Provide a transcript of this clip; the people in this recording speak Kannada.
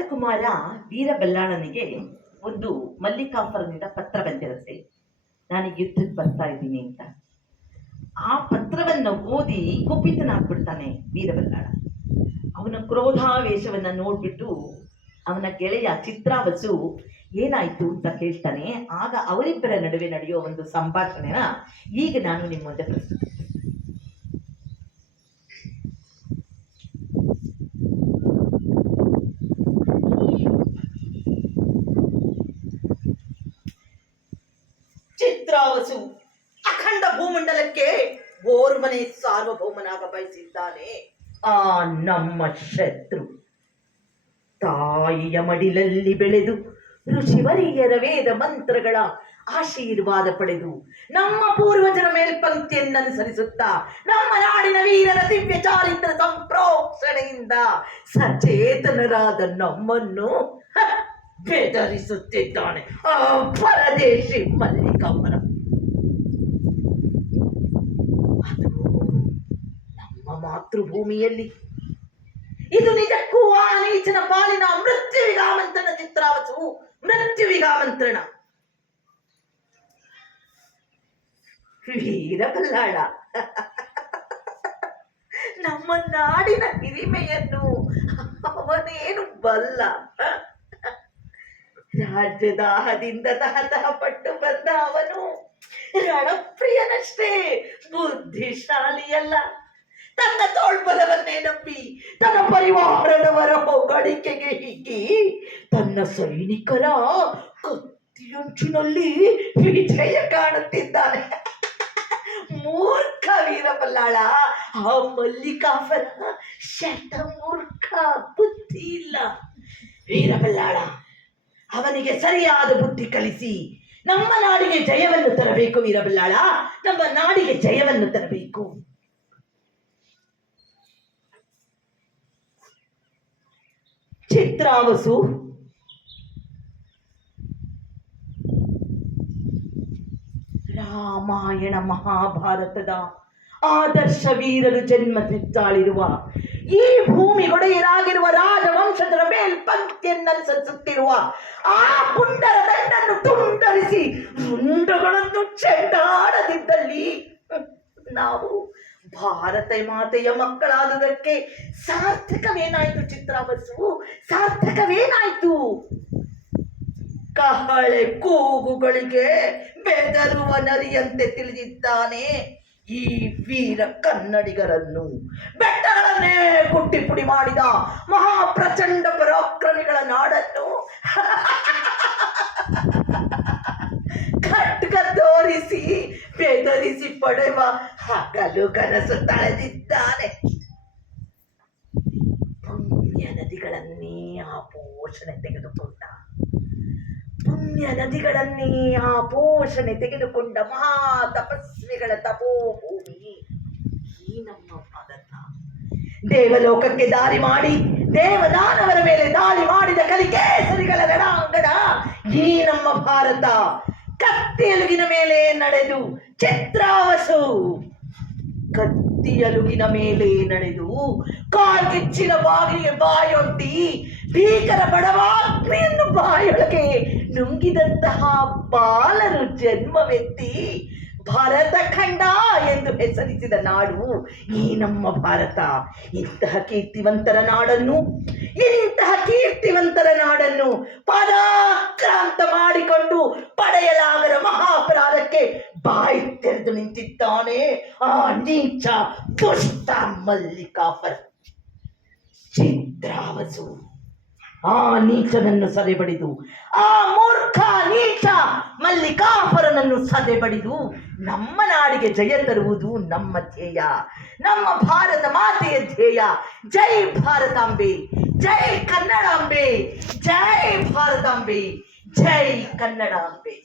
ರಾಜಕುಮಾರ ವೀರಬಲ್ಲಾಳನಿಗೆ ಒಂದು ಮಲ್ಲಿಕಾಫರ್ನಿಂದ ಪತ್ರ ಬಂದಿರುತ್ತೆ, ನಾನೀಗ ಯುದ್ಧಕ್ಕೆ ಬರ್ತಾ ಇದ್ದೀನಿ ಅಂತ. ಆ ಪತ್ರವನ್ನು ಓದಿ ಕುಪಿತನಾಗ್ಬಿಡ್ತಾನೆ ವೀರಬಲ್ಲಾಳ. ಅವನ ಕ್ರೋಧಾವೇಶವನ್ನ ನೋಡ್ಬಿಟ್ಟು ಅವನ ಗೆಳೆಯ ಚಿತ್ರಾವಸು ಏನಾಯ್ತು ಅಂತ ಕೇಳ್ತಾನೆ. ಆಗ ಅವರಿಬ್ಬರ ನಡುವೆ ನಡೆಯೋ ಒಂದು ಸಂಭಾಷಣೆನ ಈಗ ನಾನು ನಿಮ್ಮ ಮುಂದೆ ಪ್ರಸ್ತುತ. ಚಿತ್ರಾವಸು ಅಖಂಡ ಭೂಮಂಡಲಕ್ಕೆ ಓರ್ವನೇ ಸಾರ್ವಭೌಮನಾಗ ಬಯಸಿದ್ದಾನೆ. ಆ ನಮ್ಮ ಶತ್ರು ತಾಯಿಯ ಮಡಿಲಲ್ಲಿ ಬೆಳೆದು ಋಷಿವರಿಯರ ವೇದ ಮಂತ್ರಗಳ ಆಶೀರ್ವಾದ ಪಡೆದು ನಮ್ಮ ಪೂರ್ವಜರ ಮೇಲ್ಪಂಕ್ತಿಯನ್ನನುಸರಿಸುತ್ತಾ ನಮ್ಮ ನಾಡಿನ ವೀರರ ದಿವ್ಯ ಚಾರಿತ್ರ ಸಂಪ್ರೋಕ್ಷಣೆಯಿಂದ ಸಚೇತನರಾದ ನಮ್ಮನ್ನು ಬೆದರಿಸುತ್ತಿದ್ದಾನೆ ಆ ಪರದೇಶಿ ಮಲ್ಲಿಕಾಫರ. ಅದು ನಮ್ಮ ಮಾತೃಭೂಮಿಯಲ್ಲಿ ಇದು ನಿಜಕ್ಕೂ ಆ ನೀಚನ ಪಾಲಿನ ಮೃತ್ಯುವಿಗಾಮಂತ್ರಣ. ಚಿತ್ರಾವಸು, ಮೃತ್ಯುವಿಗಾಮಂತ್ರಣ. ವೀರಬಲ್ಲಾಳ ನಮ್ಮ ನಾಡಿನ ಹಿರಿಮೆಯನ್ನು ಅವನೇನು ಬಲ್ಲ. ರಾಜ್ಯದಾಹದಿಂದ ತಹತಃ ಪಟ್ಟು ಬಂದ ಅವನು ರಣಪ್ರಿಯನಷ್ಟೇ, ಬುದ್ಧಿಶಾಲಿಯಲ್ಲ. ತನ್ನ ತೋಳ್ಬಲವನ್ನೇ ನಂಬಿ ತನ್ನ ಪರಿವಾರದವರ ಹೊಗಳಿಕೆಗೆ ಹಿಗ್ಗಿ ತನ್ನ ಸೈನಿಕರ ಕತ್ತಿಯಂಚಿನಲ್ಲಿ ವಿಜಯ ಕಾಣುತ್ತಿದ್ದಾನೆ. ಮೂರ್ಖ ವೀರಬಲ್ಲಾಳ. ಆ ಮಲ್ಲಿಕಾಫರ ಶತಮೂರ್ಖ, ಬುದ್ಧಿ ಇಲ್ಲ. ವೀರಬಲ್ಲಾಳ ಅವನಿಗೆ ಸರಿಯಾದ ಬುದ್ಧಿ ಕಲಿಸಿ ನಮ್ಮ ನಾಡಿಗೆ ಜಯವನ್ನು ತರಬೇಕು. ವೀರಬಲ್ಲಾಳ, ನಮ್ಮ ನಾಡಿಗೆ ಜಯವನ್ನು ತರಬೇಕು. ಚಿತ್ರಾವಸು ರಾಮಾಯಣ ಮಹಾಭಾರತದ ಆದರ್ಶ ವೀರರು ಜನ್ಮ ತಾಳಿರುವ ಈ ಭೂಮಿಗೊಡೆಯರಾಗಿರುವ ರಾಜವಂಶದರ ಮೇಲ್ಪಂಕ್ತಿಯನ್ನನುಸರಿಸುತ್ತಿರುವ ಆ ಪುಂಡರ ದಂಡನ್ನು ತುಂಡರಿಸಿ ರುಂಡಗಳನ್ನು ಚೆಂಡಾಡದಿದ್ದಲ್ಲಿ ನಾವು ಭಾರತ ಮಾತೆಯ ಮಕ್ಕಳಾದುದಕ್ಕೆ ಸಾರ್ಥಕವೇನಾಯ್ತು? ಚಿತ್ರಾವಸು, ಸಾರ್ಥಕವೇನಾಯ್ತು? ಕಹಳೆ ಕೂಗುಗಳಿಗೆ ಬೆದರುವ ನರಿಯಂತೆ ತಿಳಿದಿದ್ದಾನೆ ಈ ವೀರ ಕನ್ನಡಿಗರನ್ನು. ಬೆಟ್ಟಗಳನ್ನೇ ಕುಟ್ಟಿ ಪುಡಿ ಮಾಡಿದ ಮಹಾಪ್ರಚಂಡ ಪರಾಕ್ರಮಿಗಳ ನಾಡನ್ನು ಖಡ್ಗ ತೋರಿಸಿ ಬೆದರಿಸಿ ಪಡೆಯುವ ಹಗಲು ಕನಸು ತಳೆದಿದ್ದಾನೆ. ಪುಣ್ಯ ನದಿಗಳನ್ನೇ ಆ ಪೋಷಣೆ ತೆಗೆದುಕೊಂಡ, ಪುಣ್ಯ ನದಿಗಳನ್ನೇ ಆ ಪೋಷಣೆ ತೆಗೆದುಕೊಂಡ ಮಹಾ ತಪಸ್ವಿಗಳ ತಪೋಭೂಮಿ ಈ ನಮ್ಮ ಭಾರತ. ದೇವಲೋಕಕ್ಕೆ ದಾರಿ ಮಾಡಿ ದೇವದಾನವರ ಮೇಲೆ ದಾಳಿ ಮಾಡಿದ ಕಲಿಕೇಸರಿಗಳ ರಣಾಂಗಣ ಈ ನಮ್ಮ ಭಾರತ. ಕತ್ತಿಯಲುಗಿನ ಮೇಲೆ ನಡೆದು ಚಿತ್ರಾವಸು, ಕತ್ತಿಯಲುಗಿನ ಮೇಲೆ ನಡೆದು ಕಾಲ್ಗೆಚ್ಚಿನ ಬಾಗಿಲಿಗೆ ಬಾಯೊಡ್ಡಿ ಭೀಕರ ಬಡವಾಗ್ನೆಯನ್ನು ಬಾಯೊಳಗೆ ನುಂಗಿದಂತಹ ಬಾಲರು ಜನ್ಮವೆತ್ತಿ ಭಾರತ ಖಂಡ ಎಂದು ಹೆಸರಿಸಿದ ನಾಡು ಈ ನಮ್ಮ ಭಾರತ. ಇಂತಹ ಕೀರ್ತಿವಂತರ ನಾಡನ್ನು ಪರಾಕ್ರಾಂತ ಮಾಡಿಕೊಂಡು ಪಡೆಯಲಾಗದ ಮಹಾಪರಾಧಕ್ಕೆ ಬಾಯಿ ತೆರೆದು ನಿಂತಿದ್ದಾನೆ ಆ ನೀಚ ದುಷ್ಟ ಮಲ್ಲಿಕಾಫರ. ಚಿತ್ರಾವಸು ಆ ನೀಚನನ್ನು ಸದೆಬಡಿದು, ಆ ಮೂರ್ಖ ನೀಚ ಮಲ್ಲಿಕಾಫರನನ್ನು ಸದೆಬಡಿದು ನಮ್ಮ ನಾಡಿಗೆ ಜಯ ತರುವುದು ನಮ್ಮ ಧ್ಯೇಯ, ನಮ್ಮ ಭಾರತ ಮಾತೆಯ ಧ್ಯೇಯ. ಜೈ ಭಾರತಾಂಬೆ, ಜೈ ಕನ್ನಡಾಂಬೆ, ಜೈ ಭಾರತಾಂಬೆ, ಜೈ ಕನ್ನಡಾಂಬೆ.